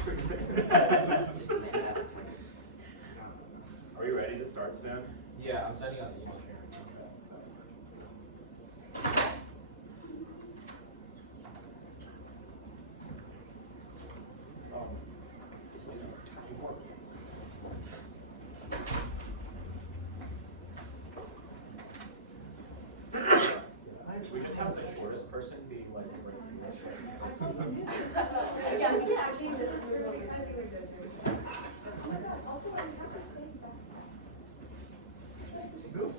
Are we ready to start soon? Yeah, I'm sending out the email chain. We just have the shortest person be like Yeah, we can actually sit this through.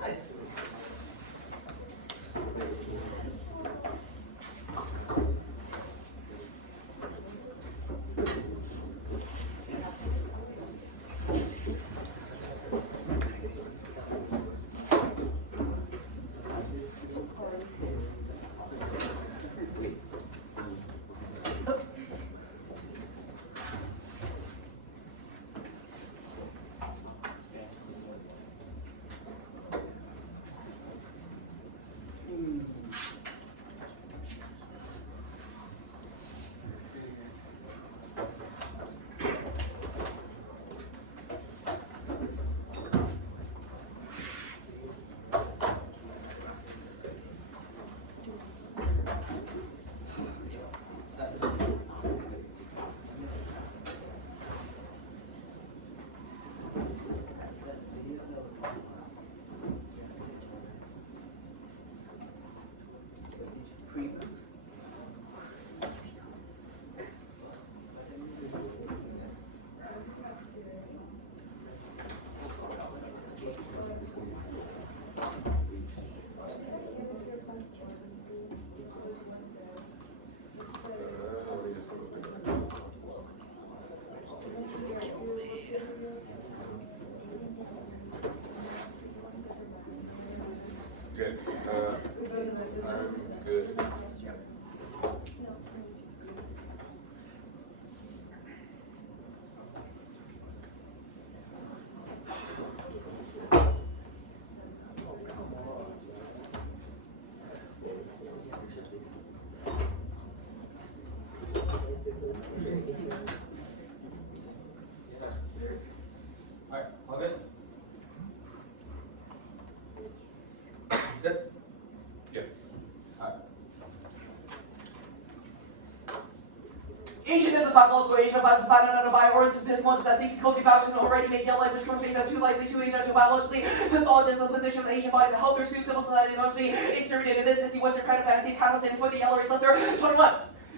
Nice. Good. I'm good. Alright, all good? Good? Yeah. Alright. Agent is a psychological agent of classified and undivided orders of this much that seeks cozy vouchers and already made yellow life which comes being too likely to agent to biologically pathologist the position of the Asian bodies and health or civil society must be exterminated in this is the Western kind of fantasy title stands for the yellow race lesser 21.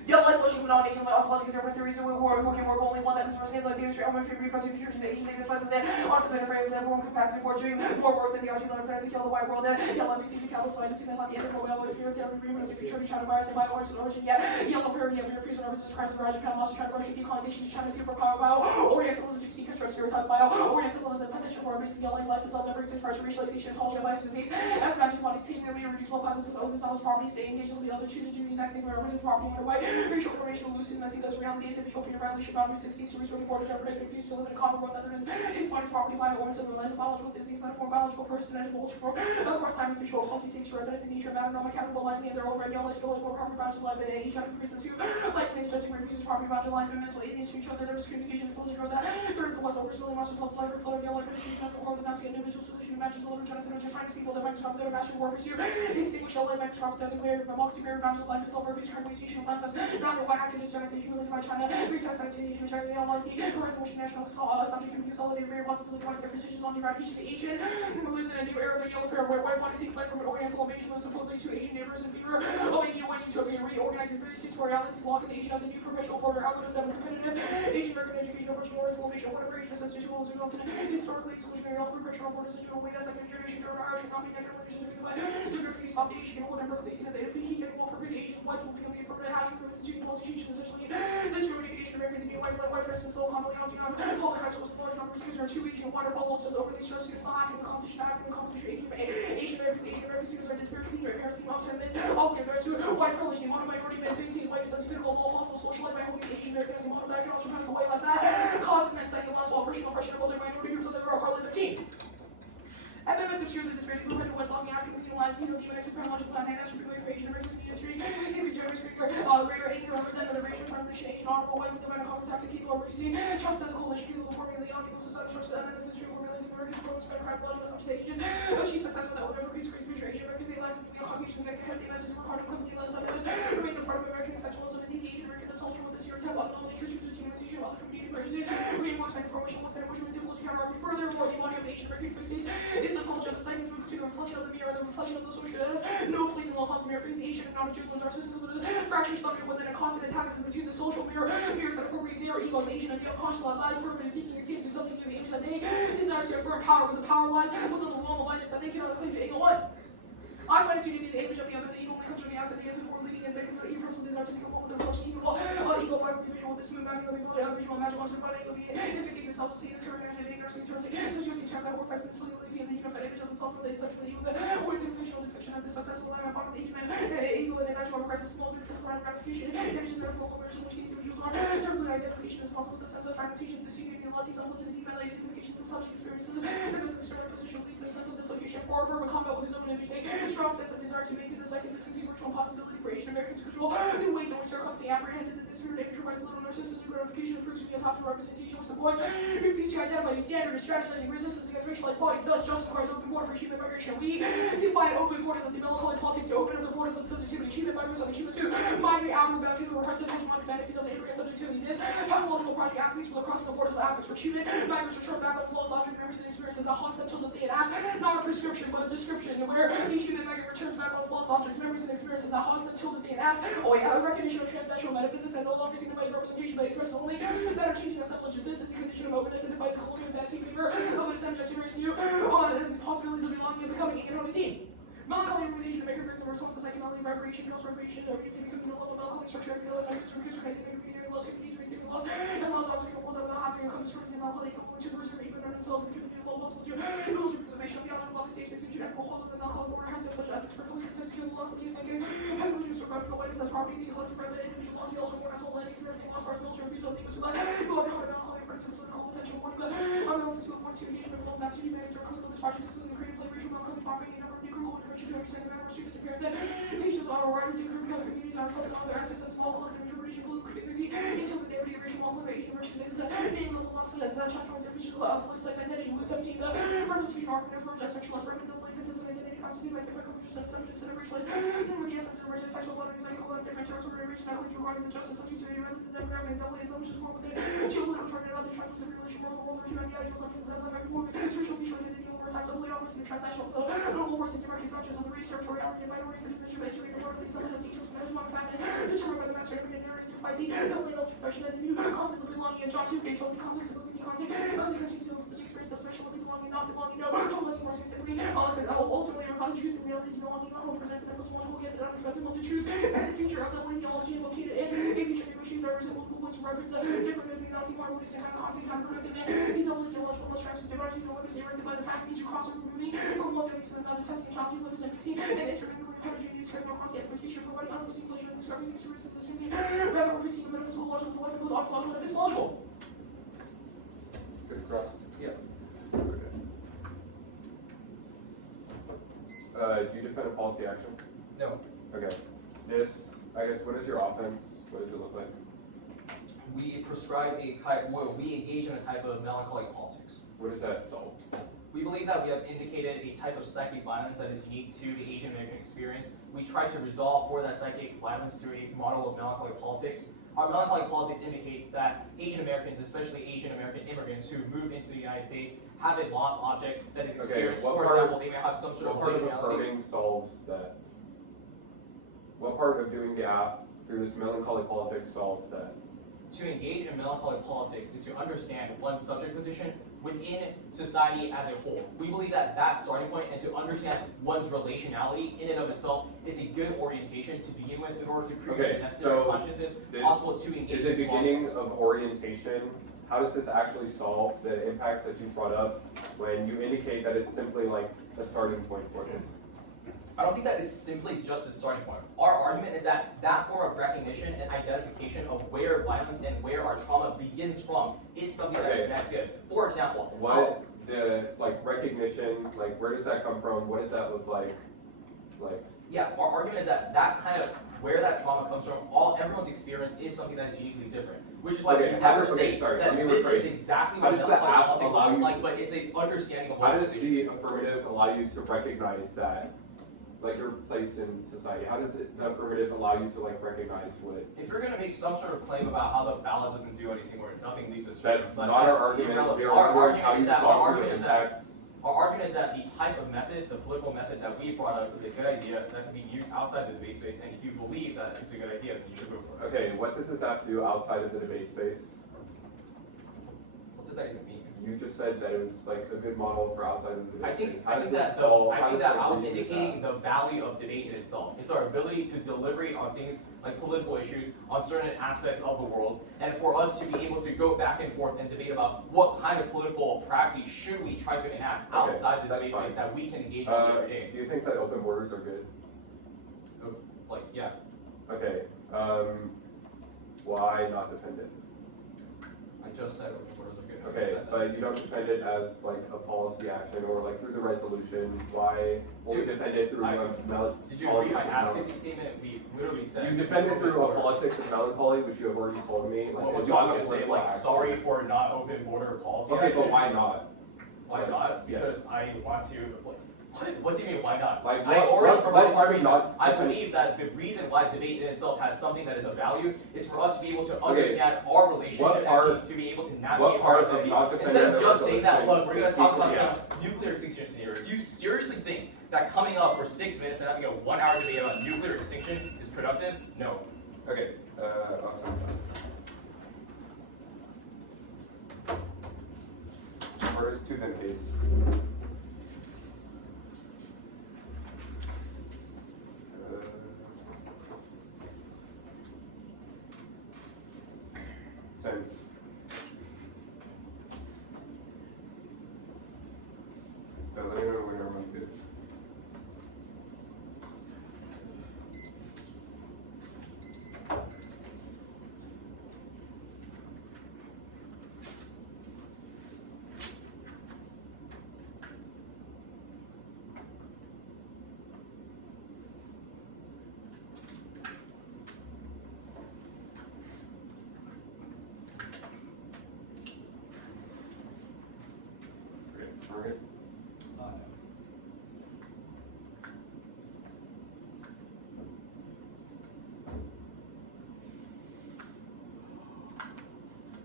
Young life flushing with non-Asian ontological different theories who can work only one that is more stable like demonstrate elementary reproductive future to the Asian thing despite the onto the frames and more capacity for doing more work than the RG letter to kill the white world and young life sees the callous so I just see that at the end of the way if you're there agreement as a future to China virus and by origin yet yellow parity of your fusion versus Christ of Raj China lost China Russian decolonization to China super power bio Orientalism to seek construct stereotypes bio Orientalism is a potential for a basic yellow life itself never exists prior to racialization culture bias and base as managed bodies seemingly reducible classes of owns its property stay engaged with the other two to do the exact thing wherever it is property in a way racial formation lucid messy does reality individual fear violation boundaries seeks to restore the border jeopardize refuse to live in a common world that there is his body's property by origins of the relies of biological disease metaphor biological person and ultra for the first time is visual healthy states to recognize the nature of matter no mechanical lively and their own regular life building more property bounds to life and each other increases who likely is judging refuses property bounds to life and mental aliens to each other there is communication is supposed to grow that there is the was over spilling monster plus life flow yellow energy because the world of Nazi individual solution matches the living genocide which is Chinese people that might stop their master warfare to extinguish all might stop the clear amongst the very bounds of life is silver refuse transmutation of life as not what acted just organization related by China retest identification China's LRP resolution national subject can be consolidated very possibly one of their positions on the ground each of the Asian losing a new era of the yellow pair where white bodies take flight from an oriental invasion of supposedly two Asian neighbors in favor of a new utopia reorganizing various states where realities blocking the Asian as a new perpetual order outlet of seven competitive Asian American education approaching oriental invasion whatever Asian institutional was resulted in historically exclusionary all progression for decisional way that second generation third Irish not being negative religions are by demography stop the Asian hold and Berkeley see that they defeat he can will forbid Asian whites will feel the appropriate hash from instituting constitution essentially discriminating Asian American to be white like white person so commonly on public high schools large numbers of users two Asian water bubbles says overly stressed students not acting accomplish Asian American students are disparate between their parents seem up to admit all give theirs to white privilege the mono minority men maintains white as a all possible social life by holding Asian American as a mono that can also pass away like that cause and second last while personal pressure of other minority groups until they were hardly 13. At the best of years of disparity from perpetual West locking African communal lines, even extra chronological plan, and as for Asian American community, they regenerate greater aid represent the racial translation generation, age, honorable, wise, and divine, and common tax, and keep already seen. Trust that the coalition, keep the formula, the omnibus, society, structure, that evidence, history, formulating American sports, better crime, blood, most up to the ages. Achieve success with that would never increase major Asian Americans, they license, we cognition, make ahead, the message, we're hard to company, let us have this. Remains a part of American exceptionalism, indeed, the Asian American that's also from the stereotype, unknown, the Christian, the generalization, other community, person, reinforcement, information, what's that emotion, difficulty, counter-argue, furthermore, the body of the Asian American faces is the culture of the psychics, between the reflection of the mirror, the reflection of the social status, no place in law, constant mirror, face the Asian, not a Jew, narcissism, fracturing subject within a constant antagonism between the social mirror, mirrors that appropriate their egos, Asian and the unconscious lies, permanent, seeking and seeking to something new, the image that they desire to affirm power, with the power lies within the realm of violence that they cannot claim to ego one. I find its unity in the image of the other, the ego only comes from the outside, the other for leading and taking the impressive desire to become one with the reflection, ego by the visual, the smooth boundary of the visual, magic, monster, body, ego, if it gives itself to see, this current image, the ignorance, such as that work finds misbelief in the unified image of the self-related sexual ego, with the fictional depiction of the successful life of the Asian man, ego and a natural crisis, small, different for gratification, images that are full of awareness in which the individuals are, terminal identification is possible, the sense of fragmentation, disunity, loss, simplicity, identification, the subject experiences, the misconstrued position leads to the sense of dislocation, for verbal combat with his own image, a strong sense of desire to maintain the second, this is the virtual possibility for Asian Americans control, the ways in which they're constantly apprehended, that this spirit image provides little narcissism, gratification, proves to be a top representation, which the boys refuse to identify the standard of strategizing resistance against racialized bodies, thus justifies open border for human migration. We define open borders as the melancholy politics to open up the borders of subjectivity, human migrants on the human to migrate out of the boundaries of the repressive hegemonic fantasies of the immigrant subjectivity. This pathological project advocates for the crossing the borders of Africa for human migrants return back on its lost object memories and experiences, a concept till this day and act, not a prescription but a description, where each human migrant returns back on false objects, memories and experiences, a concept till this day and act. Oh yeah, a recognition of transnational metaphysics that no longer signifies representation but expresses only that of changing assemblages. This is a condition of openness that defies the colonial fantasy favor of an essential generation you the possibilities of belonging and becoming a county team. Melancholy representation of maker the response to psychomelody, vibration, girls, vibration, everything becoming a level melancholy structure, every level of migrants from history, identity, loss, communities, receiving loss, and love dogs, people that not having comes from the melancholy, to preserve even on himself, the community of low muscle, military preservation of the object, love, safe, sexual, alcohol, the melancholy order has such ethics, perfectly protects kill, loss of taste, like a hypogenesis, surviving the whiteness as property, the collective private individual loss, the also more as whole land, experiencing loss, bars, military, refusal, legal to life, the other kind of melancholy, political potential, warning, but unbalanced to avoid to engagement, builds activity, managers, or clinical dispatches, this is the creative, racial, melancholy, poverty, number of new criminal intervention, every second member, student disappearance, and patients are right to criminal communities, ourselves, and other access as well, collective interpretation, global creativity, until the narrative, racial, melancholy, Asian versus is the name of the muscle as that transforms every politicized identity, with 17, the representation argument affirms that sexualized record, the belief is an identity constituted by different cultures and subjects that are racialized, and with the essence of original sexual bonding, psychical, and different territory, region, not regarding the justice subjectivity, rather than the demographic, and double is which is formed within geopolitical trend and other transmissive relation, world war II, and the ideal assumptions that live every more spiritual feature identity over time, doubly operates in the transnational, global force and demarcated boundaries of the race, territoriality, and minority citizenship, educated, or things of the details, management, family, determined by the master and narrative by the double introduction and the new concept of belonging and John 2 page, totally complex and moving concept, other continues to experience the special belonging, not belonging, no, totally more specifically, ultimately, our the truth and reality is belonging, not only presents an endless one, will get the unexpected of the truth, and the future of the lineage located in a future in which these represent multiple points of reference, different between us, more what is the kind of concept, kind of productive, and these double ideological most stressful dimensions and legacy erected by the past, each crossover moving from one domain to another, testing, challenging, limits, and mixing, and intermingling heterogeneity, spreading across the expectation, providing unforeseen pleasure, and discoveries, experiences, distancing, radical critique, metaphysical, logical, the West, and archaeological, and epistemological. Good cross. Yeah. Okay. Do you defend a policy action? No. Okay. This, I guess, what is your offense? What does it look like? We prescribe a type, well, we engage in a type of melancholy politics. What does that solve? We believe that we have indicated a type of psychic violence that is unique to the Asian American experience. We try to resolve for that psychic violence through a model of melancholy politics. Our melancholy politics indicates that Asian Americans, especially Asian American immigrants who move into the United States, have a lost object that is experienced. Okay, for example, they may have some sort of part of relationality. affirming solves that? What part of doing the AF through this melancholy politics solves that? To engage in melancholy politics is to understand one's subject position within society as a whole. We believe that that starting point and to understand one's relationality in and of itself is a good orientation to begin with in order to produce the necessary consciousness possible to engage in politics. Is it beginning of orientation? How does this actually solve the impacts that you brought up when you indicate that it's simply like a starting point for this? I don't think that is simply just a starting point. Our argument is that that form of recognition and identification of where violence and where our trauma begins from is something that is that good. For example, what the recognition, where does that come from? What does that look like? Yeah, our argument is that that kind of where that trauma comes from. Everyone's experience is something that is uniquely different. Which is why Okay, we never okay, say sorry, that let me this rephrase. is exactly How what does the melancholy app politics allow looks you like, to- but it's an understanding of How what does the affirmative allow you to recognize that, like your place in society? How does the affirmative allow you to like recognize what? If you're going to make some sort of claim about how the ballot doesn't do anything or nothing leaves us, That's not our argument. Our argument is that our argument is that the type of method, the political method that we brought up is a good idea that can be used outside the debate space, and if you believe that it's a good idea, then you should vote for us. Okay, what does this have to do outside of the debate space? What does that even mean? You just said that it was like a good model for outside of the debate I think space. How does that this solve? I how think does that I was reading this indicating out? the value of debate in itself. It's our ability to deliberate on things like political issues, on certain aspects of the world, and for us to be able to go back and forth and debate about what kind of political praxis should we try to enact Okay, outside the that's debate fine. space that we can engage in every day. Do you think that open borders are good? Like, yeah. Okay, why not defend it? I just said open borders are good. Okay, but you don't defend it as like a policy action or like through the resolution. Why only Dude, defend it through I- mel- Did you read my politics of advocacy statement? We literally said. You defend it through a open borders. politics of melancholy, which you have already told me. Like, What was as you you want me to have say? political Like, action. sorry for not open border policy. Okay, but action? why not? Why not? Yeah. Because I want to. What do you mean? Why not? Like, I what- already what provided part of reason. not I defend- believe that the reason why debate in itself has something that is of value is for us to be able to understand our relationship What part- and to be able to what navigate part our of identity. not defending Instead of the just saying that, resolution look, we're going is to talk about equal- some nuclear extinction scenario. Do you seriously think that coming up for 6 minutes and having a 1-hour debate about nuclear extinction is productive? No. Okay, awesome. First, tooth and case. Send. So let me know when everyone's good. Okay, we're good.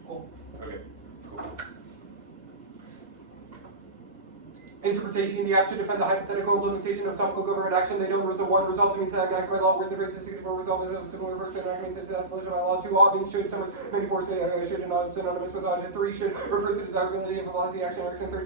Cool. Okay, cool. Interpretation, the act should defend the hypothetical implementation of topical government action. They don't resolve one. Resolve means that act by law. Words of race 64 resolve is a similar first enactment to installation by law. 2 law means should. Summers 94 should not synonymous with audit. 3 should refers to desirability of a policy action. Action 3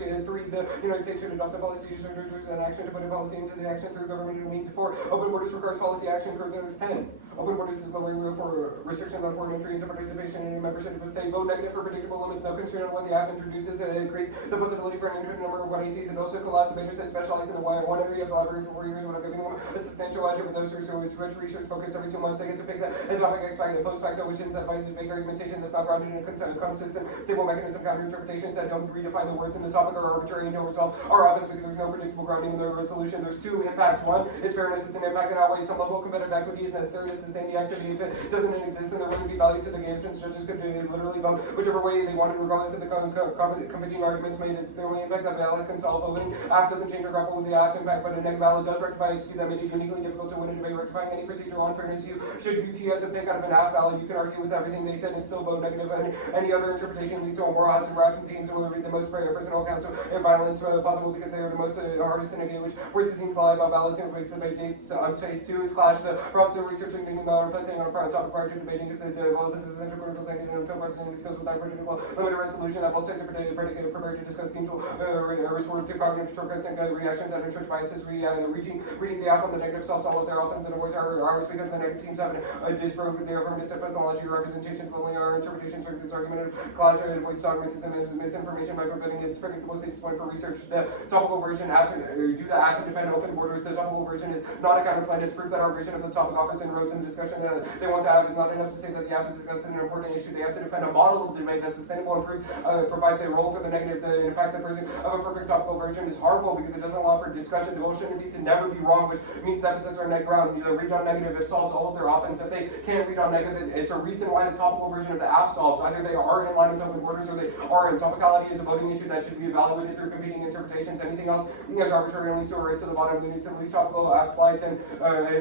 the United States should adopt a policy should introduce an action to put a policy into the action through government means. 4 open borders requires policy action. There's 10. Open borders is lowering for restrictions on foreign entry into participation in membership of a state. Vote negative for predictable limits. No constraint on what the act introduces. It creates the possibility for an infinite number of what he sees. It also allows debaters that specialize in one area of the library for 4 years without giving them a substantial budget with those who switch research focus every 2 months. They get to pick that as topic ex post facto, which incentivizes fake argumentation that's not grounded in a consistent, stable mechanism. Counter interpretations that don't redefine the words in the topic or arbitrary and don't resolve our offense because there's no predictable grounding in the resolution. There's 2 impacts. 1 is fairness. It's an impact that outweighs some level of competitive equity is necessary to sustain the activity. If it doesn't exist, then there wouldn't be value to the game since judges could literally vote whichever way they wanted regardless of the competing arguments made. It's the only impact that ballot can solve. Voting act doesn't change or grapple with the act impact, but a negative ballot does rectify a skew that made it uniquely difficult to win a debate. Rectifying any procedural unfairness you should view T as a pick out of an half ballot. You can argue with everything they said and still vote negative, and any other interpretation leads to a moral hazard. Rifle teams will read the most personal accounts of violence possible because they are the most hardest to negate, which forces teams to lie about ballots and makes debate dates on space. 2 is clash. The process of researching, thinking about, reflecting on a topic prior to debating is that well, this is essential for thinking and film processing skills without predictable limited resolution that both sides are prepared to discuss. Teams will respond to cognitive shortcuts and reactions that entrenched biases. Reading the act on the negative solves all of their offense and avoids ours because the negative teams have a disprove their affirmative epistemology representations, only our interpretation strengthens argumentative clash and avoids dogmatism and misinformation by preventing its predictable stasis point for research. The topical version do the act and defend open borders. The topical version is not a counterplan. It's proof that our vision of the topic offers inroads in the discussion that they want to have is not enough to say that the act is discussing an important issue. They have to defend defend a model of debate that's sustainable and provides a role for the negative. In fact, the person of a perfect topical version is harmful because it doesn't allow for discussion. Devotion needs to never be wrong, which means deficits are net ground. Either read on negative, it solves all of their offense. If they can't read on negative, it's a reason why the topical version of the app solves. Either they are in line with open borders or they are in. Topicality is a voting issue that should be evaluated through competing interpretations. Anything else is arbitrary and leads to a race to the bottom. We need to release topical app slides and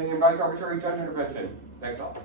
invites arbitrary judge intervention. Next up.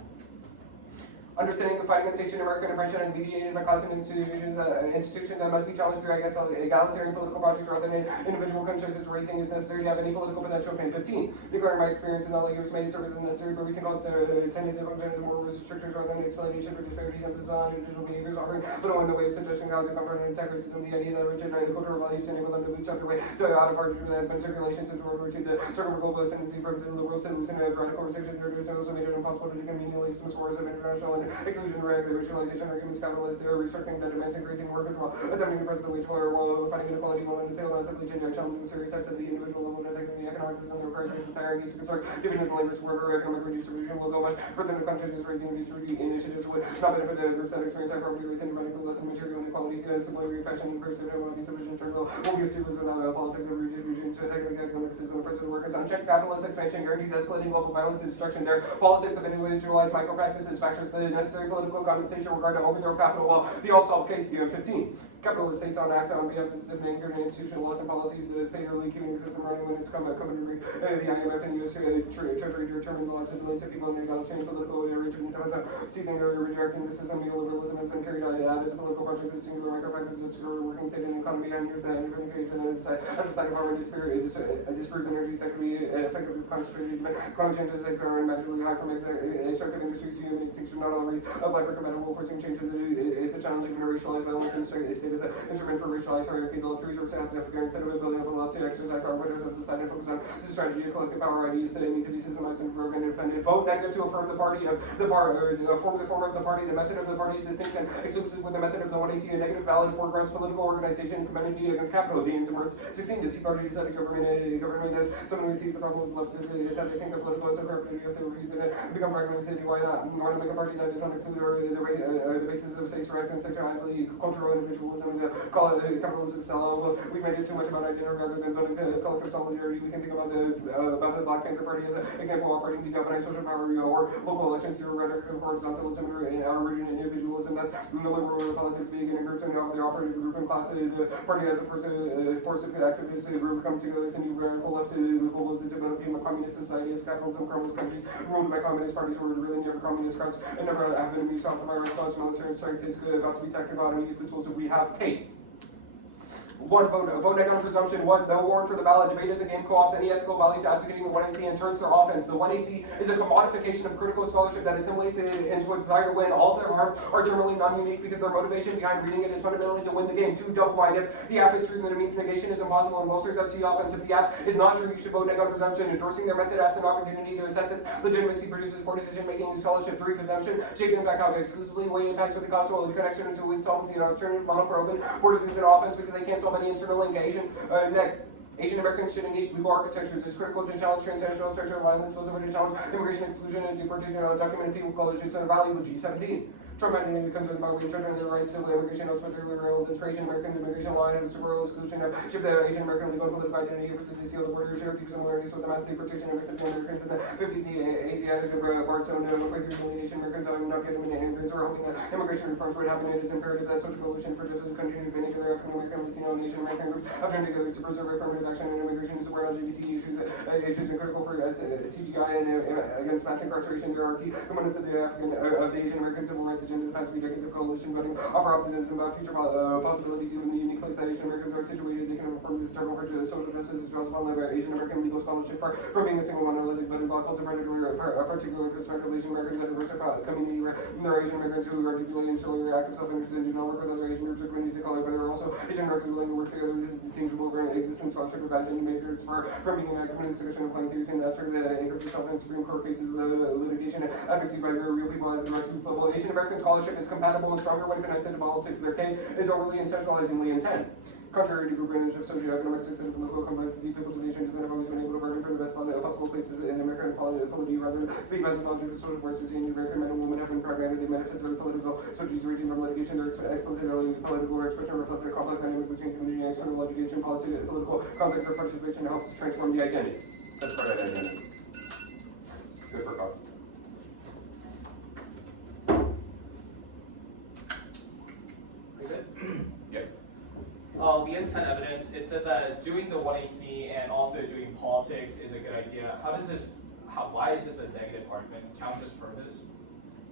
Understanding the fight against Asian American oppression is mediated by class and institutions that must be challenged through egalitarian political projects rather than individual consciences. Raising is necessary to have any political potential. Pin 15. Declaring my experience in the legal made service is necessary, but recent calls to tended to function as more restrictions rather than explanation for disparities emphasis on individual behaviors, offering little in the way of suggesting how to confront and attack racism. The idea that rigid cultural values enable them to bootstrap their way to out of our that has been circulation since World War II. The struggle for globalist tendency from the liberals to loosen radical conversation and also made it impossible to conveniently some source of international and exclusion, racialization arguments, capitalists, they are restricting the demands, increasing work as well, attempting to press the wage floor while fighting inequality, while in detail, not simply changing challenging stereotypes at the individual level, and attacking the economic system, the requires racist hierarchies to concern, giving the labor support or economic redistribution will go much further than conscientious raising redistribution initiatives would not benefit the groups that experience high poverty rates and radical less material inequalities, simply refashion and pursuit will not be sufficient in terms of will be achieved without politics of redistribution to attack the economic system, oppress the workers, unchecked capitalist expansion guarantees escalating global violence and destruction. Their politics of individualized micro practices factors the necessary political compensation regard to overthrow capital. Well, the alt-solved case, the 15. Capitalist states on Octa on behalf of the system and institutional laws and policies the state are really keeping the system running when it's company the IMF and US Treasury determine the lives of millions of people in the egalitarian political region seizing or redirecting the system. Neoliberalism has been carried out as a political project as singular micro practices of obscure working state and economy and years that as a side of power and disperses energies that can be effectively concentrated. Climate change is magically high from extractive industries to human extinction. Not all race of life are compatible. Forcing changes is a challenge given racialized violence and state as an instrument for racialized hierarchy. The left resource has instead of ability of the left to exercise power pressures of society and focus on the strategy of collective power ideas that need to be systemized and broken and defended. Vote negative to affirm the party of the form of the party. The method of the party is distinct and exclusive with the method of the 1AC. A negative valid foregrounds political organization community against capital. The words 16. The Tea Party decided government as someone who sees the problem with left is that they think the political is a corrupted. You have to refuse it and become pragmatic. Why not? You want to make a party that is unexcluded or the basis of states' rights and sexuality, cultural individualism, call it capitalism style. We make it too much about identity rather than building collective solidarity. We can think about the Black Panther Party as an example of operating to galvanize social power or local elections through rhetoric of horizontalism or rooted in individualism. That's neoliberal politics being in groups and how they operate group and class. The party as a force of activists group come together as a new radical left. The goal is developing a communist society as capitalism communist countries ruled by communist parties who are really never communist crowds and never have been amused off of our response military strength. It's about to be tactical and use the tools that we have. Case. One, vote negative on presumption. One, no warrant for the ballot. Debate as a game co-ops any ethical value to advocating the 1AC and turns their offense. The 1AC is a commodification of critical scholarship that assimilates it into a desire to win. All of their harms are generally non-unique because their motivation behind reading it is fundamentally to win the game. Two, double blind. If the app is true, then it means negation is impossible and bolsters up to the offense. If the app is not true, you should vote negative on presumption. Endorsing their method apps an opportunity to assess its legitimacy produces poor decision-making in scholarship. Three, presumption. Shaped impact how exclusively weigh impacts with the cultural connection into insolvency and alternative model for open borders is an offense because they can't solve any internal engagement. Next, Asian Americans should engage legal architectures. It's critical to challenge transnational structure of violence, supposedly to challenge immigration exclusion and deportation of documented people colleges and valuable G17. Trump identity concerns about reentrenchment of the rights of immigration, also particularly relevant for Asian Americans, immigration law and superviral exclusion of shift the Asian American legal and political identity versus the seal of the border, share a few similarities with the mass state protection of Mexican Americans in the 50s, the Asiatic Bart's own quite the Asian Americans not getting many immigrants or hoping that immigration reforms would happen. It is imperative that social coalition for justice continue to advantage their African American, Latino, and Asian American groups have joined together to preserve affirmative action and immigration to support LGBT issues and critical for CGI and against mass incarceration. There are key components of the Asian American civil rights agenda the past few decades of coalition voting offer optimism about future possibilities. Even the unique place that Asian Americans are situated, they can affirm the struggle for social justice as draws upon Asian American legal scholarship from being a single monolithic but in block culture, particularly perspective Asian Americans that diverse community where there are Asian Americans who are deeply and solely active self-interest and do not work with other Asian groups or communities of color, but there are also Asian Americans willing to work together. This is distinguishable from existence scholarship of any makers from being an communist discussion of playing theories and abstract that anchors itself in Supreme Court cases litigation and advocacy by very real people at the grassroots level. Asian American scholarship is compatible and stronger when connected to politics. Their K is overly and centralizingly intent. Contrary to group range of socioeconomic system and political complexity, peoples of nations have always been able to bargain for the best possible places in American polity rather than being as with objects of social forces. The American men and women have been pragmatic, they manifest their political strategies ranging from litigation education, their explicit ability to political expression reflect the complex dynamic between community and external education, policy, and political context of participation helps to transform the identity. That's part of that identity. Good for cause. Pretty good. Yeah. The intent evidence, it says that doing the 1AC and also doing politics is a good idea. Why is this a negative argument? Can we just prove this?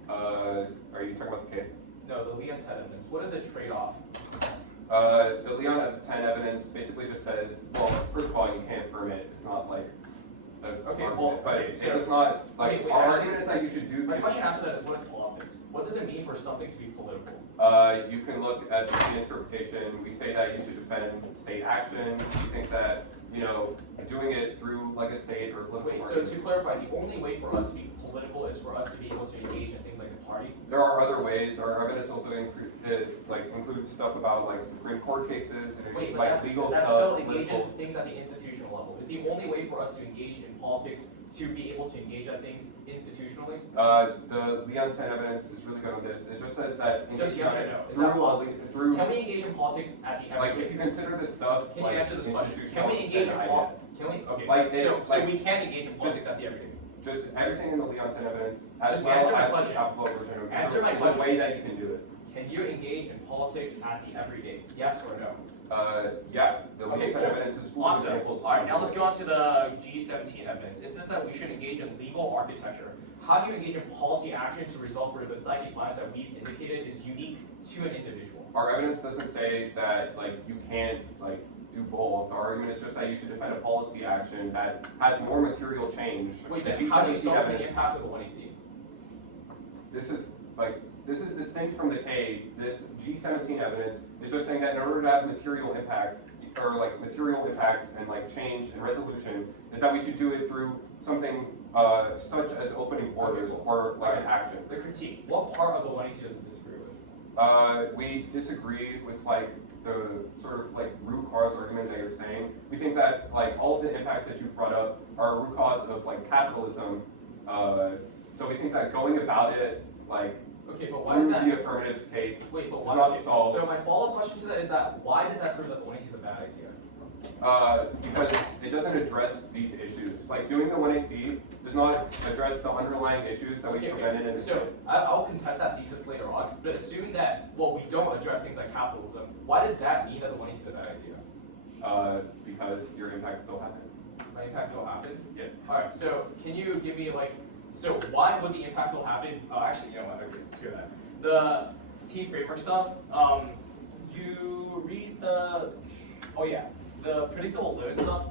Are you talking about the K? No, the Lee intent evidence. What is the trade-off? The Leon 10 evidence basically just says, well, first of all, you can't affirm it. It's not like an Okay, argument, well, but okay, it so- does not, like, wait, our actually, argument is that you should do My question after that is, what is politics? What does it mean for something to be political? You can look at the interpretation. We say that you should defend state action. We think that, you know, doing it through like a state or political Wait, so party. to clarify, the only way for us to be political is for us to be able to engage in things like the party? There are other ways. Our evidence also includes stuff about like Supreme Court cases, Wait, but like that's legal still stuff, engages political. things at the institutional level. Is the only way for us to engage in politics to be able to engage at things institutionally? The Leon 10 evidence is really good on this. It just says that Just yes or no. Is through, that possible? through Can we engage in politics at the like everyday? if you consider this stuff Can like you answer this question? institutional, Can we engage in then I politics? Can we? Okay. Like, so we can engage in politics at the everyday. just everything in the Leon 10 evidence as Just well answer my as the question. capital version of Answer my there's question. a way that you can do it. Can you engage in politics at the everyday? Yes or no? Yeah, the Okay, Leon 10 cool. evidence is full Awesome. of examples. All right, now let's go on to the G17 evidence. It says that we should engage in legal architecture. How do you engage in policy action to resolve for the psychic bias that we've indicated is unique to an individual? Our evidence doesn't say that like you can't like do both. Our argument is just that you should defend a policy action that has more material change. Wait, The then how do you G17 solve the evidence, impacts of the 1AC? this is distinct from the K. This G17 evidence is just saying that in order to have material impacts or like material impacts and like change and resolution, is that we should do it through something such as opening borders or like an action. The critique. What part of the 1AC does it disagree with? We disagree with like the sort of like root cause argument that you're saying. We think that like all of the impacts that you brought up are a root cause of like capitalism. So we think that going about it like Okay, but why does through that? the affirmatives case Wait, but does why? not Okay, solve. so my follow-up question to that is that why does that prove that the 1AC is a bad idea? Because it doesn't address these issues. Like doing the 1AC does not address the underlying issues that we prevented in the So I'll contest that thesis later on, but assuming that, well, we don't address things like capitalism, why does that mean that the 1AC is a bad idea? because your impacts still happen. My impact still happen? Yeah. Alright, so can you give me like, so why would the impact still happen? Oh, actually, you know what, okay, screw that. The T framework stuff, you read the, oh yeah, the predictable limit stuff,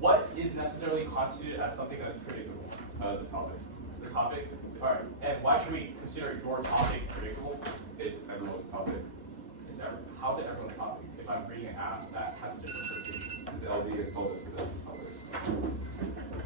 what is necessarily constituted as something that's predictable? The topic. The topic? Alright, and why should we consider your topic predictable? It's everyone's topic. How's it everyone's topic if I'm reading an app that has a different interpretation? Because LV has told us that it's a topic.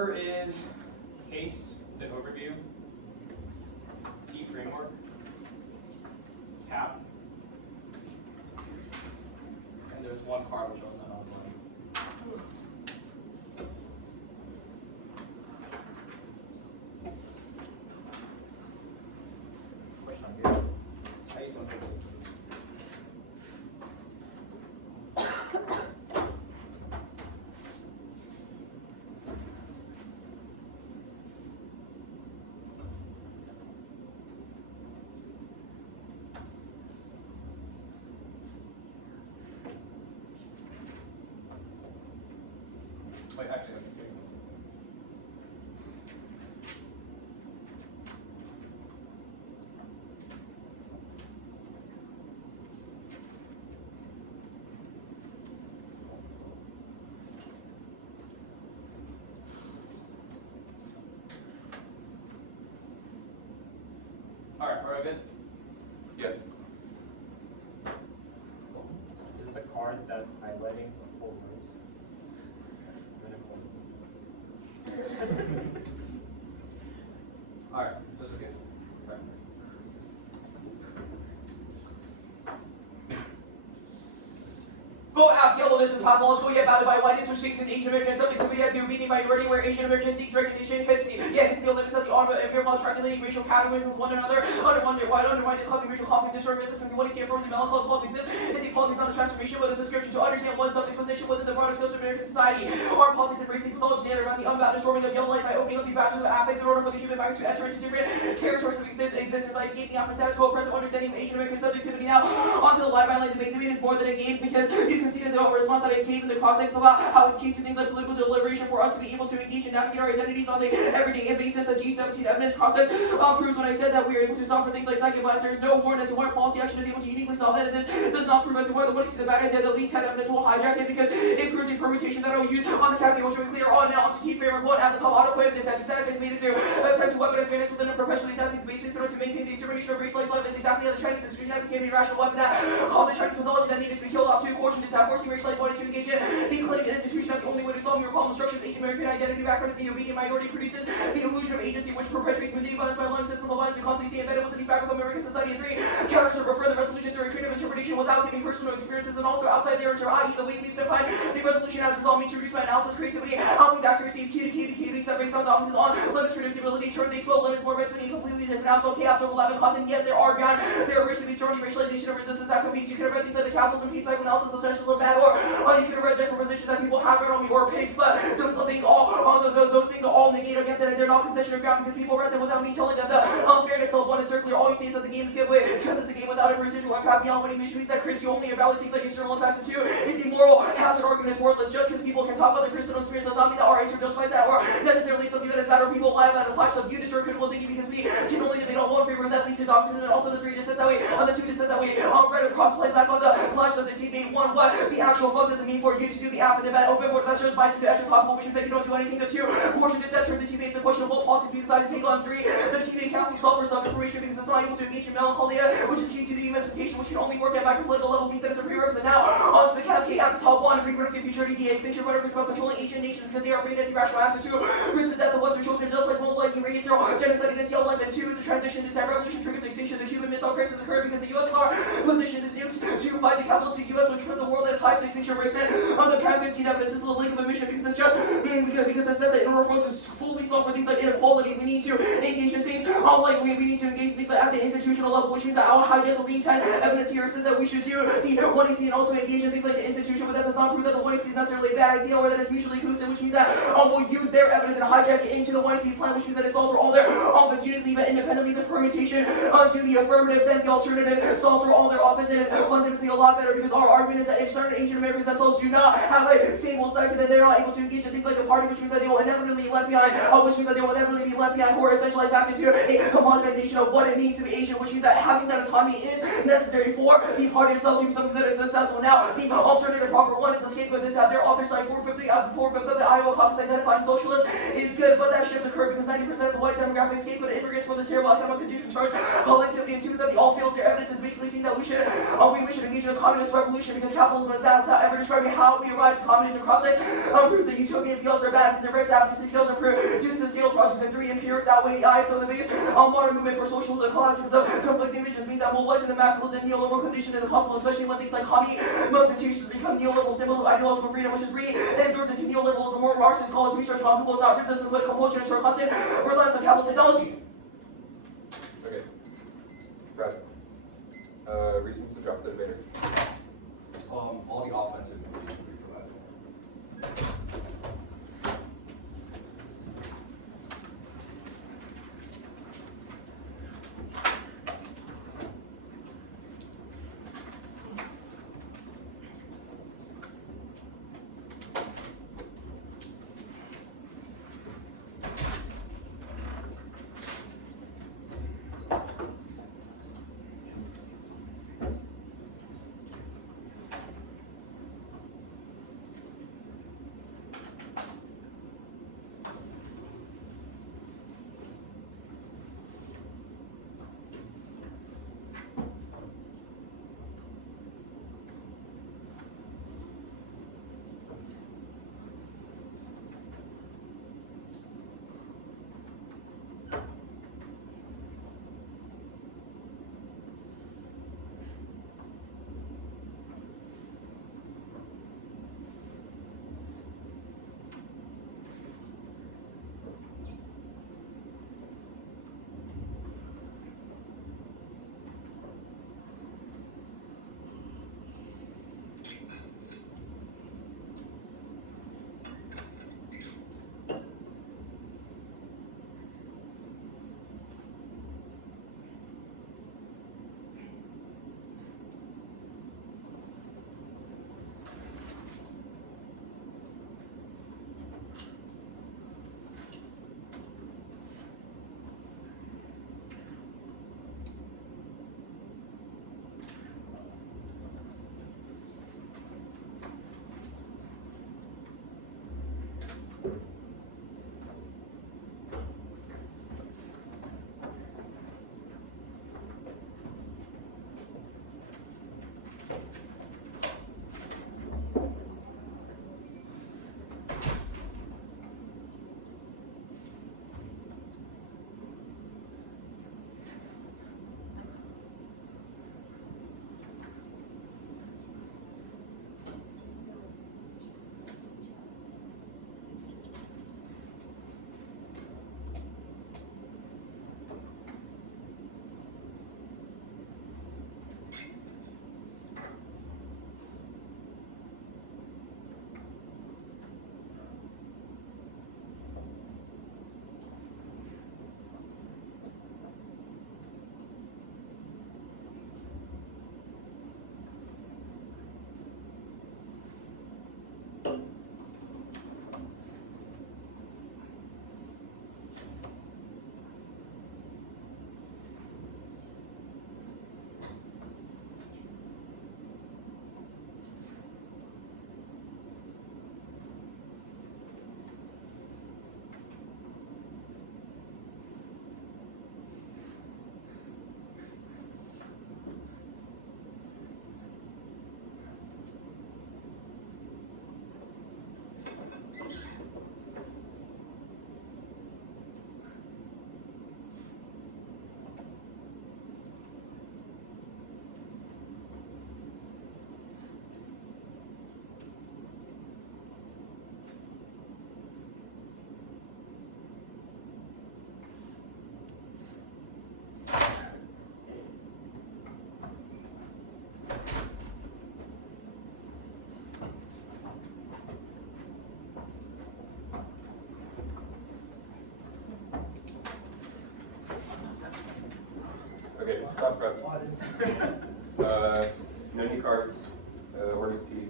order is case, the overview, T framework, cap, and there's one part which I'll send on the line. Question on here. I just want to wait, actually, let's do this. All right, we're all good? Yeah. Is the card that highlighting the full words? I'm gonna close this. All right, that's okay. Okay. Vote half yellow, this is pathological, yet bounded by whiteness, which takes as Asian American subjectivity as your meaning minority, where Asian American seeks recognition, can see, yet conceal limits of the honor of mere while triangulating racial categories one another, undermined is causing racial conflict, disorder, resistance, and what is here forms of melancholy politics exist, is a politics on a transformation, but a description to understand one subject position within the broader scopes of American society. Our politics embracing pathology and around the unbound distorting of yellow life by opening up the boundaries of affects in order for the human mind to enter into different territories of existence by escaping out from status quo, present understanding of Asian American subjectivity now, onto the line by line debate. Debate is more than a game because you conceded the response that I gave in the context about how it's key to things like political deliberation for us to be able to engage and navigate our identities on the everyday basis. The G17 evidence process proves when I said that we are able to solve for things like psychic violence. There is no warrant as to what policy action is able to uniquely solve that, and this does not prove as to whether what is the bad idea. The lead 10 evidence will hijack it because it proves a permutation that I will use on the capital, which will be clear on now onto T framework 1 at the top autoplay. This has satisfied made it zero. Attempt to weaponize fairness within a perpetually adapting basis in order to maintain the extermination of race life is exactly how the Chinese institution became a rational weapon that called the Chinese mythology that needed to be killed off. To coercion is that forcing race life bodies to engage in the clinic and institution as the only way to solve your problem. Structures Asian American identity background of the obedient minority produces the illusion of agency which perpetuates medieval violence by allowing system of violence to constantly stay embedded within the fabric of American society. And 3, counters or prefer the resolution through a creative interpretation without giving personal experiences and also outside the answer, i.e. the way we've defined the resolution as resolved means to reduce by analysis, creativity, always accuracy is key to set based on dominances on limits, predictability, turn things slow, limits more risk, and completely different outside chaos overlapping content. Yes, there are beyond there are originally sorting racialization of resistance that could be. So you could have read things like the capitalism, peace cycle analysis, essentials of bad, or you could have read different positions that people have read on me, or pigs, but those things all negate against it, and they're not concession of ground because people read them without me telling them the unfairness of one is circular. All you say is that the game is giveaway because it's a game without a residual impact beyond what means that Chris, you only evaluate things like external impacts, and 2 is the moral hazard argument is worthless. Just because people can talk about their personal experience does not mean that our answer justifies that, or necessarily something that is bad, or people lie about it, flash of you destroy critical thinking because we can only debate on one favor of that least doctrines, and also the 3 just says that way, and the 2 just says that way. Read across plays back on the flash of the debate 1 what the actual fuck does it mean for you to do the app and debate open board. That's just bias to extra talkable wishes that you don't do anything. The 2 portion is that turn the debate is a question of what politics we decide to take on. 3 the debate counts to solve for self-information because it's not able to engage in melancholia, which is key to the demystification, which can only work at macro political level means that it's a prerequisite. Now on to the cap K at the top 1 reproductive futurity DA extinction rhetoric is about controlling Asian nations because they are afraid as irrational acts. 2 risk the death of Western children just like mobilizing race or genocide against yellow life. And 2 is a transition to revolution triggers extinction. The Cuban Missile Crisis occurred because the USSR positioned its nukes to fight the capitalistic US, which put the world at its highest extinction rates. And on the Cap 15 evidence, this is the link of emission because it's just because it says that in order for us to fully solve for things like inequality, we need to engage in things like we need to engage in things like at the institutional level, which means that I'll hijack the lead 10 evidence here. It says that we should do the 1AC and also engage in things like the institution, but that does not prove that the 1AC is necessarily a bad idea or that it's mutually inclusive, which means that we'll use their evidence and hijack it into the 1AC plan, which means that it solves for all their but uniquely but independently. The permutation to the affirmative, then the alternative solves for all their opposite is fundamentally a lot better because our argument is that if certain Asian Americans themselves do not have a stable psyche, then they're not able to engage in things like the party, which means that they will inevitably be left behind, which means that they will inevitably be left behind or essentialized back into a homogenization of what it means to be Asian, which means that having that autonomy is necessary for the party itself to be something that is successful. Now, the alternative proper one is the scapegoat. This have their authors like 4/5 of the Iowa caucus identifying socialist is good, but that shift occurred because 90% of the white demographic scapegoat immigrants for the terrible economic conditions charged collectivity, and two, that the all fields their evidence is basically saying that we should engage in a communist revolution because capitalism is bad, without ever describing how we arrived to communism. Process proof that utopian fields are bad because their bricks advocacy fields are produces field projects, and three, empirics outweigh the eyes of the base modern movement for socialism collapse because the conflicting images means that mobilizing the masses within neoliberal condition is impossible, especially when things like communism institutions become neoliberal symbols of ideological freedom, which is reabsorbed into neoliberalism. More Marxist scholars research on Google is not resistance but compulsion to a constant reliance on capital technology. Okay. Brad. Reasons to drop the debater. All the offensive information we provided. Stop prep. No new cards. Orders T.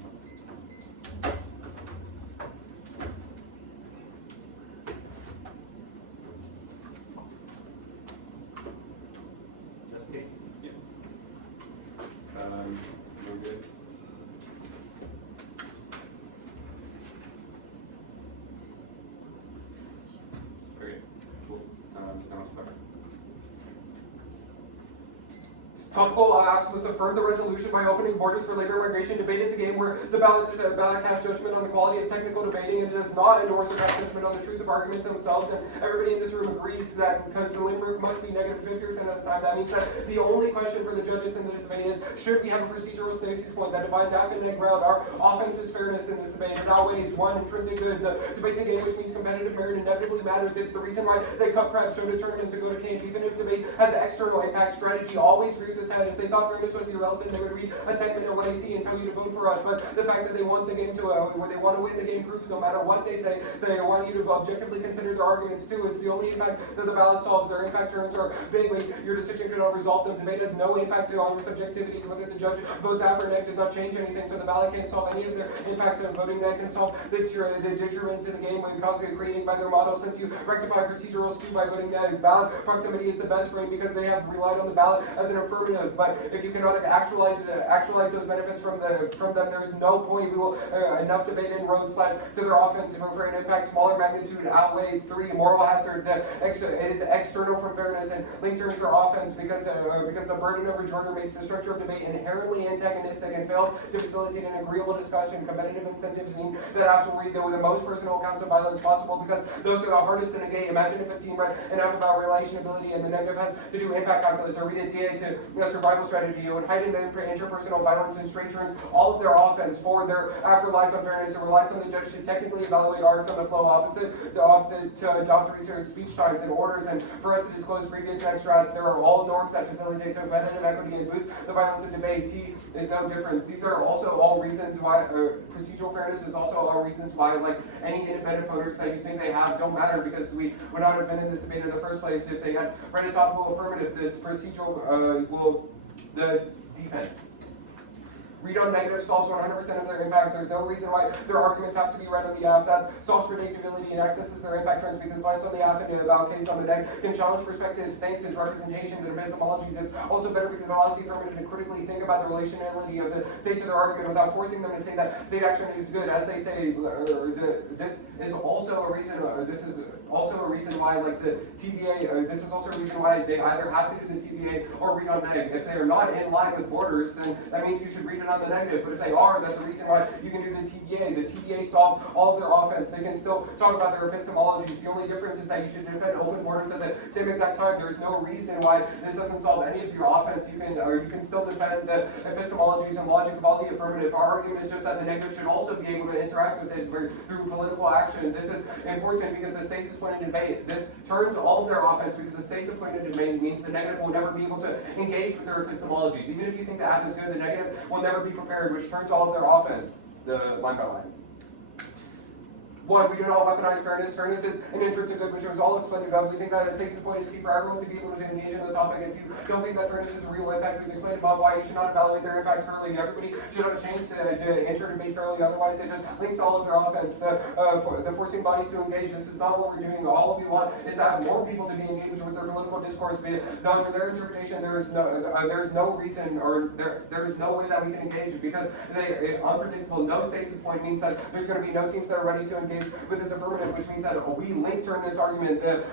Topical Axis affirmed the resolution by opening borders for labor migration. Debate is a game where the ballot casts judgment on the quality of technical debating and does not endorse or cast judgment on the truth of arguments themselves. And everybody in this room agrees that because the Lynbrook must be negative 50% of the time, that means that the only question for the judges in this debate is, should we have a procedural stasis point that divides half and egg ground? Our offense is fairness in this debate. It outweighs one intrinsic good. The debate's a game which means competitive merit inevitably matters. It's the reason why they cut prep, show to tournaments, and go to camp. Even if debate has an external impact, strategy always rears its head. If they thought fairness was irrelevant, they would read a 10-minute what I see and tell you to vote for us. But the fact that they want the game to, when they want to win the game proves no matter what they say, they want you to objectively consider their arguments too. It's the only impact that the ballot solves. Their impact terms are big when your decision cannot resolve them. Debate has no impact on your subjectivities. Whether the judge votes half or neg does not change anything, so the ballot can't solve any of their impacts, and voting neg can solve the detriment to the game when it causes creating by their model. Since you rectify procedural skew by voting neg, ballot proximity is the best frame because they have relied on the ballot as an affirmative. But if you cannot actualize those benefits from them, there's no point. We will enough debate in road slash to their offense for an impact smaller magnitude outweighs 3 moral hazard that it is external from fairness and linked terms for offense because the burden of rejoinder makes the structure of debate inherently antagonistic and fails to facilitate an agreeable discussion. Competitive incentives mean that after we go with the most personal accounts of violence possible because those are the hardest to negate. Imagine if a team read enough about relationability and the negative has to do impact calculus or read a TA to survival strategy. It would heighten the interpersonal violence and straight turns all of their offense forward. Their after relies on fairness and relies on the judge to technically evaluate arcs on the flow opposite to adopt research speech times and orders and for us to disclose previous extracts. There are all norms that facilitate competitive equity and boost the violence of debate. T is no difference. These are also all reasons why procedural fairness is also all reasons why like any independent voters that you think they have don't matter because we would not have been in this debate in the first place if they had read a topical affirmative. This procedural the defense. Read on negative solves 100% of their impacts. There's no reason why their arguments have to be read on the AF. That solves predictability and accesses their impact terms because clients on the AF and the about case on the neg can challenge perspectives, stances, representations, and epistemologies. It's also better because it allows the affirmative to critically think about the relationality of the state to their argument without forcing them to say that state action is good. As they say, this is also a reason. This is also a reason why, like the TBA. This is also a reason why they either have to do the TBA or read on neg. If they are not in line with borders, then that means you should read it on the negative, but if they are, that's the reason why you can do the TBA. The TBA solves all of their offense. They can still talk about their epistemologies. The only difference is that you should defend open borders at the same exact time. There's no reason why this doesn't solve any of your offense. You can still defend the epistemologies and logic of all the affirmative. Our argument is just that the negative should also be able to interact with it through political action. This is important because the stasis point in debate, this turns all of their offense because the stasis point in debate means the negative will never be able to engage with their epistemologies. Even if you think the app is good, the negative will never be prepared, which turns all of their offense, the line by line. One, we do not weaponize fairness. Fairness is an intrinsic good, which was all explained above. We think that a stasis point is key for everyone to be able to engage in the topic. If you don't think that fairness is a real impact, we've explained above why you should not evaluate their impacts fairly. Everybody should have a chance to enter debate fairly, otherwise it just links to all of their offense. The forcing bodies to engage, this is not what we're doing. All we want is to have more people to be engaged with their political discourse. Under their interpretation, there is no reason or there is no way that we can engage because unpredictable. No stasis point means that there's going to be no teams that are ready to engage with this affirmative, which means that we link turn this argument. The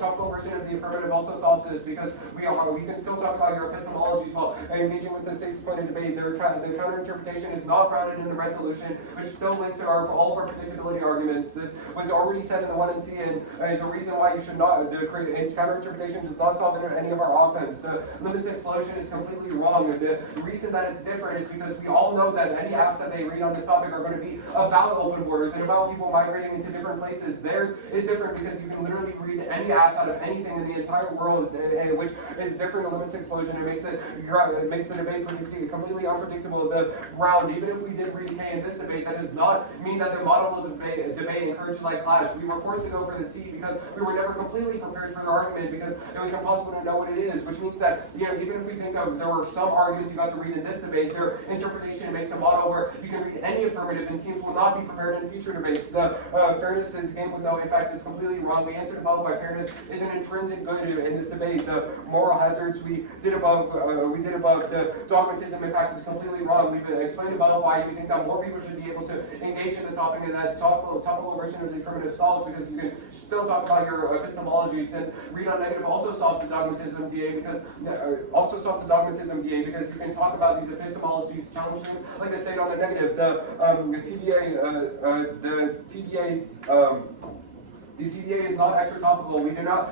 topical version of the affirmative also solves this because we can still talk about your epistemologies while engaging with the stasis point in debate. The counter interpretation is not grounded in the resolution, which still links to all of our predictability arguments. This was already said in the 1 and C and is a reason why you should not. The counter interpretation does not solve any of our offense. The limits explosion is completely wrong. The reason that it's different is because we all know that any apps that they read on this topic are going to be about open borders and about people migrating into different places. Theirs is different because you can literally read any app out of anything in the entire world, which is different than limits explosion. It makes the debate completely unpredictable. The ground, even if we did read K in this debate, that does not mean that the model of debate encouraged like clash. We were forced to go for the T because we were never completely prepared for the argument because it was impossible to know what it is, which means that even if we think of there were some arguments you got to read in this debate, their interpretation makes a model where you can read any affirmative and teams will not be prepared. And if future debates. The fairness is game with no impact is completely wrong. We answered above why fairness is an intrinsic good in this debate. The moral hazards we did above. The dogmatism impact is completely wrong. We've explained above why we think that more people should be able to engage in the topic, and that topical version of the affirmative solves, because you can still talk about your epistemologies, and read on negative also solves the dogmatism DA because you can talk about these epistemologies, challenge things like the state on the negative. The TBA is not extra topical. We think that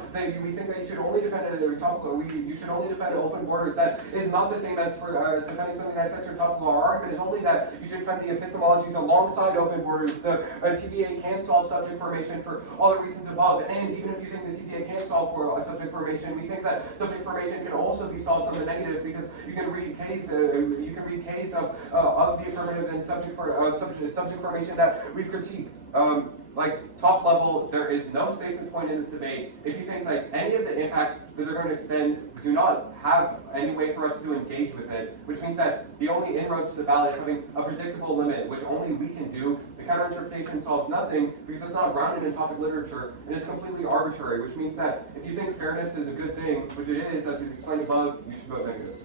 you should only defend you should only defend open borders. That is not the same as defending something that's extra topical. Our argument is only that you should defend the epistemologies alongside open borders. The TBA can solve subject formation for all the reasons above, and even if you think the TBA can't solve for subject formation, we think that subject formation can also be solved from the negative, because you can read case of the affirmative and subject formation that we've critiqued. Like top level, there is no stasis point in this debate. If you think like any of the impacts that they're going to extend do not have any way for us to engage with it, which means that the only inroads to the ballot is having a predictable limit, which only we can do. The counterinterpretation solves nothing because it's not grounded in topic literature, and it's completely arbitrary, which means that if you think fairness is a good thing, which it is, as we've explained above, you should vote negative.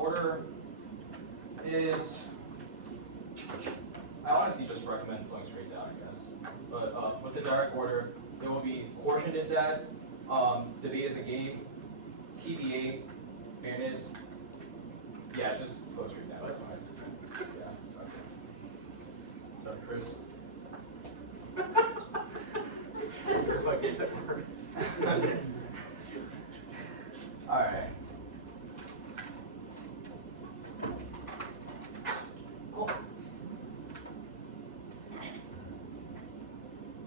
Order is, I honestly just recommend flowing straight down, I guess. But with the direct order, there will be quotient is that, debate is a game, TBA, fairness. Yeah, just flow straight down. Yeah, okay. Sorry, Chris. It's like you said words. All right.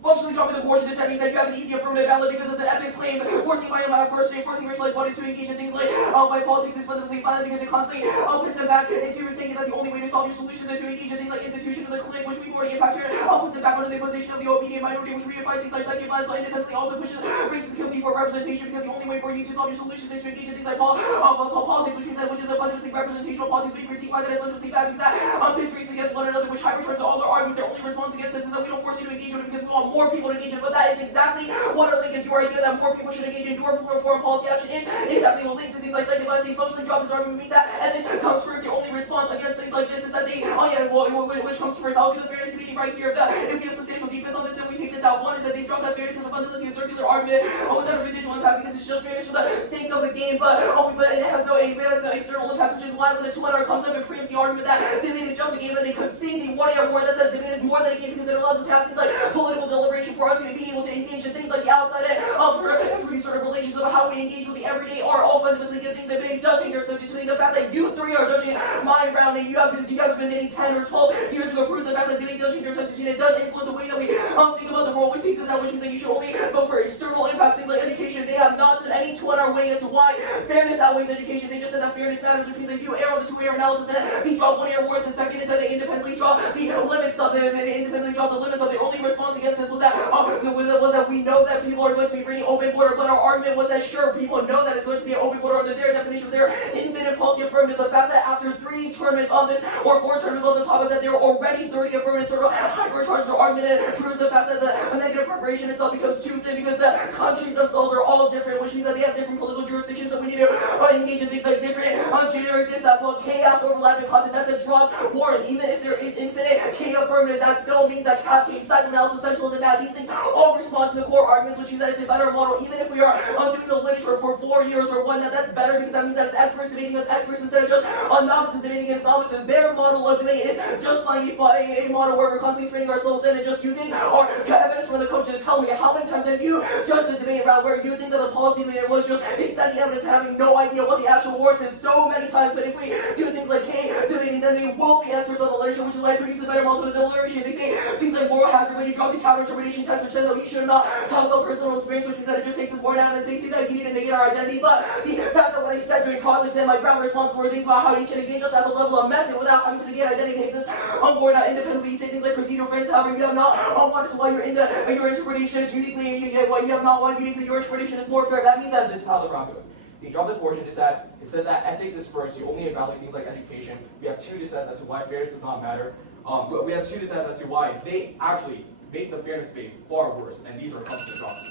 Functionally dropping the quotient dissent means that you have an easy affirmative ballot because it's an ethics claim, forcing racialized bodies to engage in things like my politics is fundamentally violent because it constantly puts them back into thinking that the only way to solve your solutions is to engage in things like institution of the clique, which we've already impacted, puts them back under the position of the obedient minority, which reifies things like psychic violence, but independently also pushes race to kill me for representation, because the only way for you to solve your solutions is to engage in things like politics, which is a fundamentally representational politics. We critique why that is fundamentally bad because that pits race against one another, which hypercharges all their arguments. Their only response against this is that we don't force you to engage in it because we want more people to engage in. But that is exactly what our link is. Your idea that more people should engage in your foreign policy action is exactly what links to things like psychic violence. They functionally drop this argument means that, and this comes first. The only response against things like this is that they, which comes first. I'll do the fairness debating right here. If you have substantial defense statements on this that we take this out. One is that they dropped that fairness as a fundamentalist circular argument without a residual impact because it's just fairness for the sake of the game, but it has no external impacts, which is why when the 2-hour comes up and preempts the argument that debate is just a game, and they concede the 1-hour warrant that says debate is more than a game because it allows us to have things like political deliberation for us to be able to engage in things like the outside for sort of relations of how we engage with the everyday are all fundamentally good things that they judging are subject to. The fact that you three are judging my round and you have been debating 10 or 12 years ago proves the fact that debate judging your subject to it does influence the way that we think about the world, which takes us out, which means that you should only vote for external impacts, things like education. They have not done any 2-hour weighing as to why fairness outweighs education. They just said that fairness matters, which means that you err on the 2-hour analysis and they drop 1-hour words, and second is that they independently drop the limits of their only response against this was that we know that people are going to be bringing open border, but our argument was that sure, people know that it's going to be an open border under their definition of their infinite policy affirmative. The fact that after 3 tournaments on this, or 4 tournaments on this topic, that there were already 30 affirmative sort of hypercharged their argument, and proves the fact that the negative preparation itself becomes too thin because the countries themselves are all different, which means that they have different political jurisdictions, so we need to engage in things like different generic disavowal, chaos, overlapping content. That's a drop warrant. Even if there is infinite K affirmative, that still means that cap case, psychoanalysis, essentialism, that these things all respond to the core arguments, which means that it's a better model. Even if we are doing the literature for 4 years or whatnot, that's better because that means that it's experts debating against experts instead of just novices debating against novices. Their model of debate is just like a model where we're constantly training ourselves in and just using our evidence from the coaches. Tell me, how many times have you judged the debate round where you think that the policy debater was just extending evidence and having no idea what the actual warrant is? So many times, but if we do things like K debating, then they will be experts on the literature, which is why it produces a better model of deliberation. They say things like moral hazard when you drop the counter interpretation test, which says that we should not talk about personal experience, which means that it just takes us more down, and they say that you need to negate our identity. But the fact that when I said during cross-exam, my ground response were things about how you can engage us at the level of method without having to negate identity takes us on board independently. You say things like procedural fairness, however, you have not wanted to why you're in your interpretation is uniquely, why you have not wanted uniquely your interpretation is more fair. That means that this is how the round goes. The drop dead portion is that it says that ethics is first. You only evaluate things like education. We have 2 dissents as to why fairness does not matter. But we have 2 dissents as to why they actually make the fairness debate far worse, and these are comes to the drops.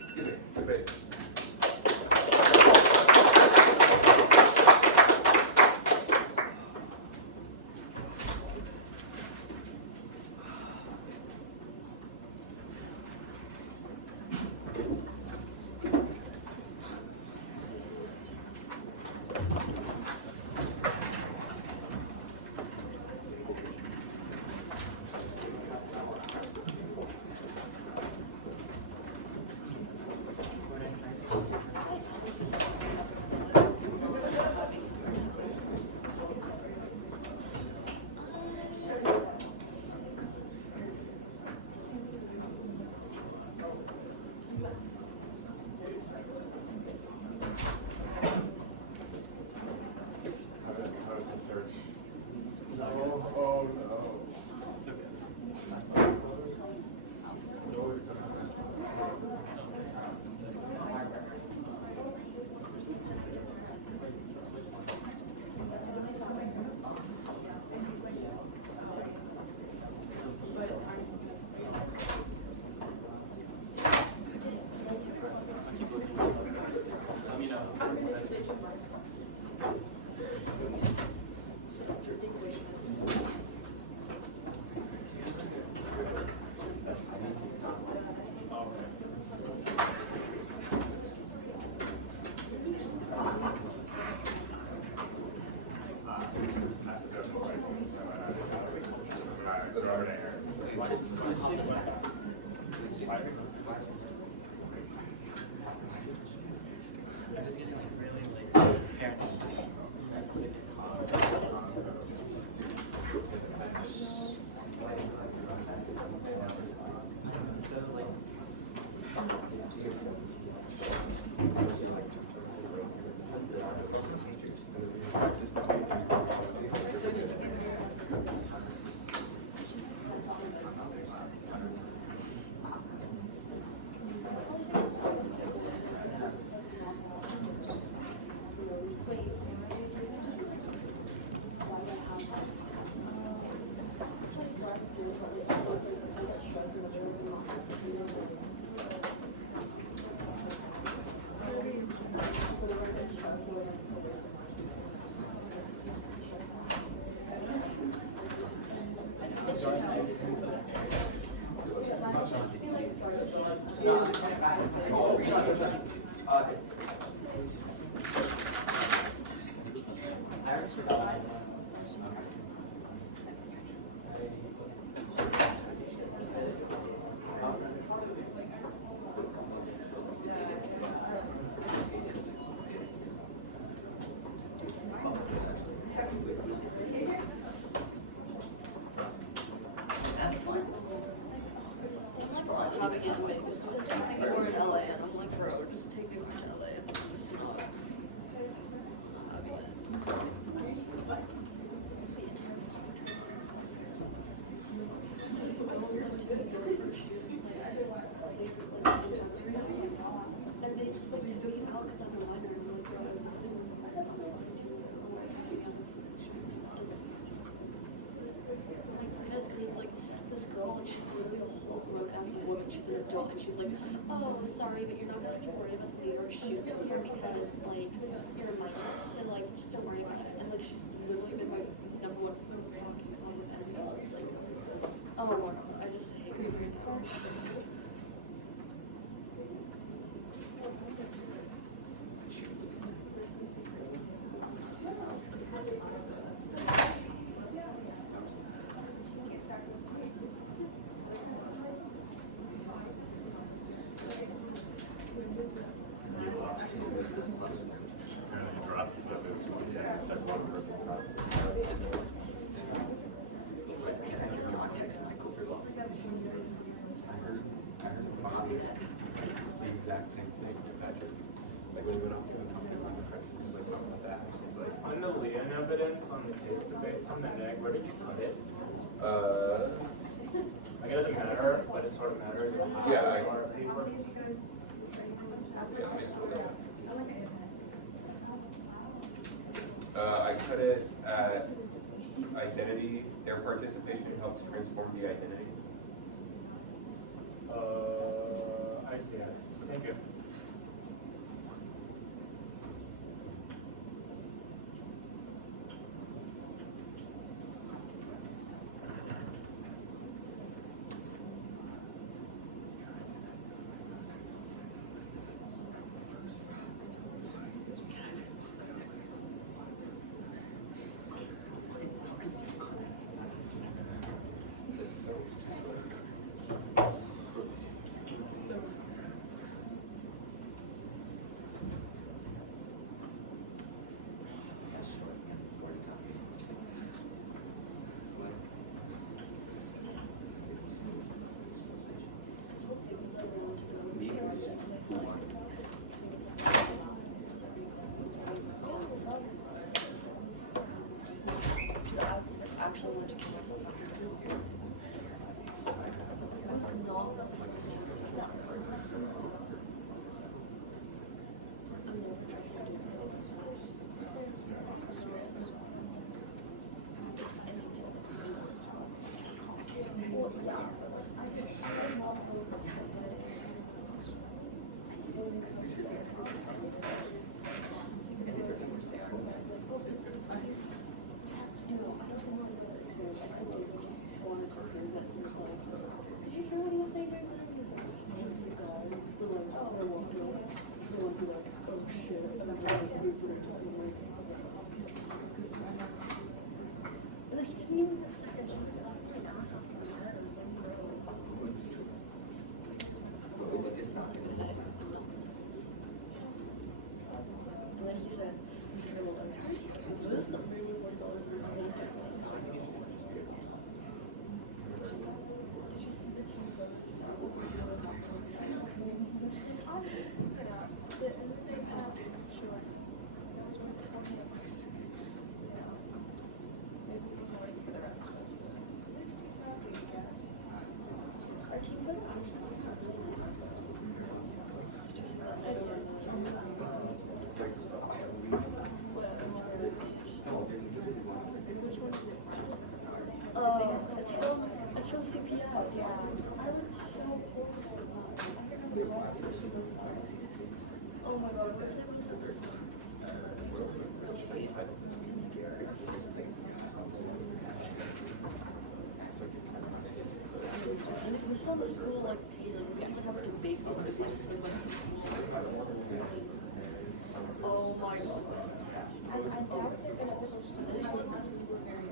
Excuse me. Debate. Having anime, just take me more in LA, and I'm like, bro, just take me more to LA. I'm just not having it. So I will go to and they just like to throw you out because I'm a minor and like, bro, it's like this girl, like she's literally a whole grown ass woman. She's an adult, and she's like, "Oh, sorry, but you're not gonna have to worry about the New York shoots this year because like you're a minor, so like just don't worry about it." And like she's literally been my number one fucking common enemy. So it's like, oh my god, I just hate her. The exact same thing with Patrick. Like when he went off to a company on the press, he was like talking about that. She's like, On the Leon evidence on the case debate on that egg, where did you put it? Like it doesn't matter, but it sort of matters. Yeah, How RFP works. yeah, it makes a little difference. I put it at identity. Their participation helps transform the identity. I see it. Thank you. Actually wanted to kill myself. It's from CPS, yeah. I look so poor. Oh my god, where's that was on the school like page, like, have to bake all this like oh my god. I doubt they're gonna post this because we were very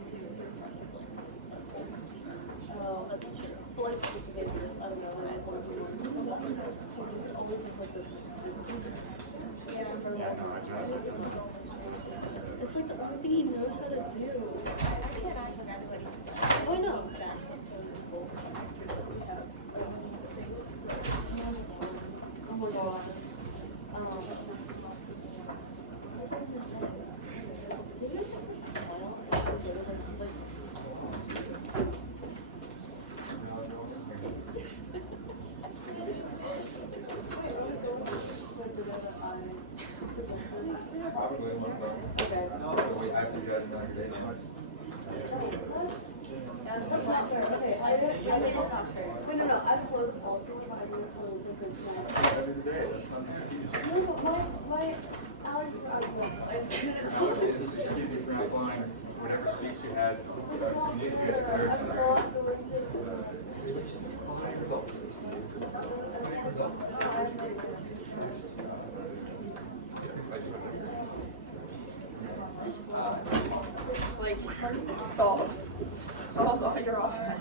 oh, that's true. But like they were, I don't know, and always like this. Yeah, it's like the only thing he knows how to do. I can't act like everybody. Oh, I know. Sam's oh my god. What was I gonna say? Did you guys have this smile? Probably one of those. Okay. No, wait, after you guys done your day, how much? That's not fair. Okay, I mean, it's not fair. No, I've closed all the time. I would close a good time. Every day, that's not an excuse. No, but why, Alex, Nowadays, it's an excuse for not flying whatever speech you had, communicated to I've everybody. bought the winter. Like, solves all your offense.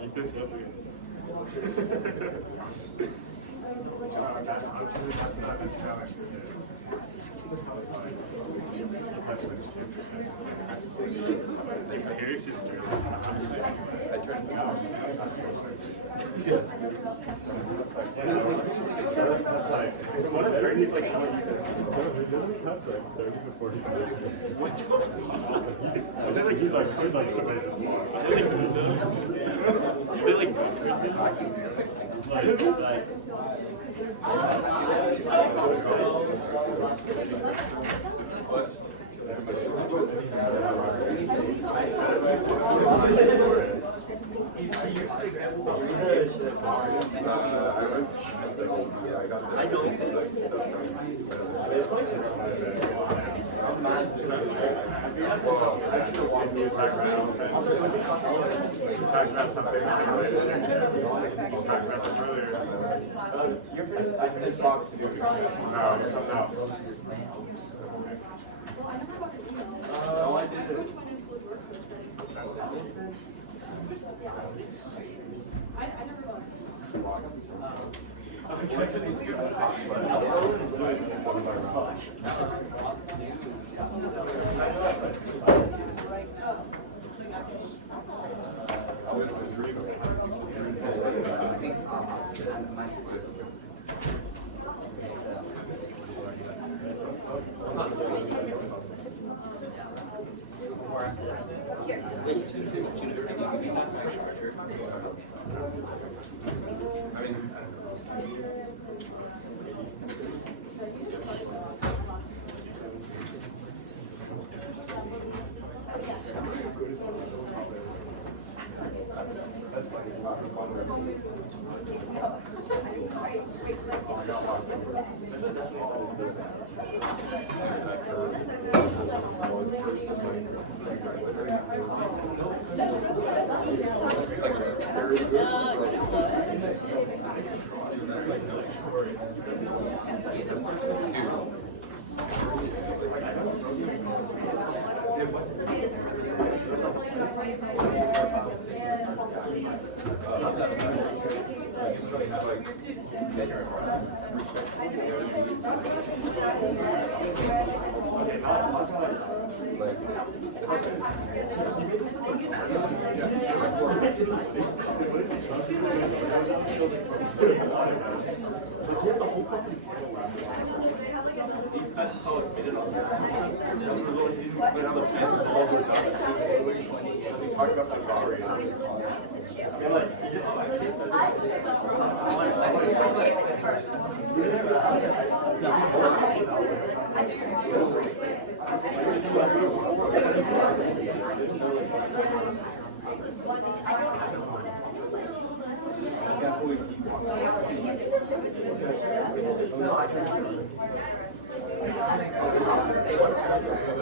Eat this up again. That's not the challenge. I hear your sister. I turned this on. Yes. That's like, one of the things like how you this. What the fuck? Then like he's like debate this more. They like go towards him. Like it's like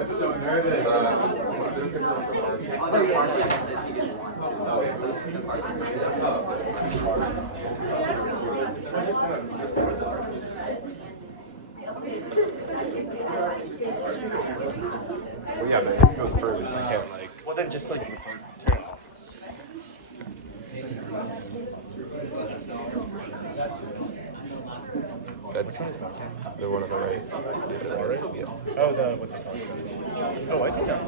so nervous. Well, yeah, but if it goes further, they can't like. Well, then just like turn it off. That's the one on the right. Alright? Yeah. Oh, the what's it called? Oh, I see that.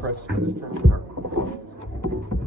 Preps for this term are